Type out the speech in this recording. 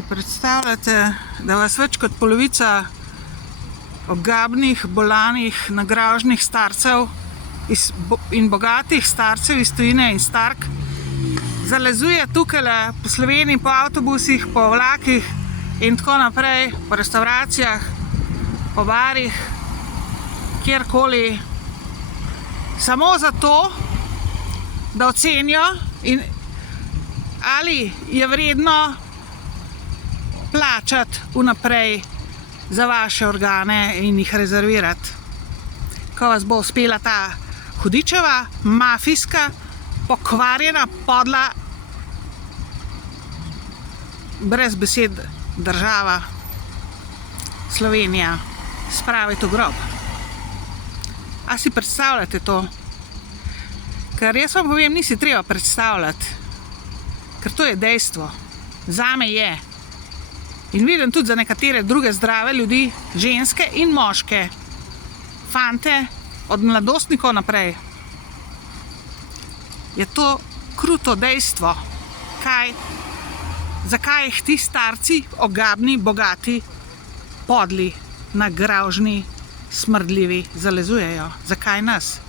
Si predstavljate, da vas več kot polovica ogabnih, bolanih, nagražnih starcev in bogatih starcev iz tujine in stark zalezuje tukaj po Sloveniji, po avtobusih, po vlakih in tako naprej, po restavracijah, po barih, kjerkoli, samo zato, da ocenijo, ali je vredno plačati vnaprej za vaše organe in jih rezervirati. Ko vas bo uspela ta hudičeva, mafijska, pokvarjena, podla, brez besed država Slovenija spraviti v grob. A si predstavljate to? Ker jaz vam povem, nisi treba predstavljati, ker to je dejstvo. Zame je. In vidim tudi za nekatere druge zdrave ljudi, ženske in moške, fante, od mladostnikov naprej. Je to kruto dejstvo. Zakaj jih ti starci, ogabni, bogati, podli, nagražni, smrdljivi zalezujejo? Zakaj nas?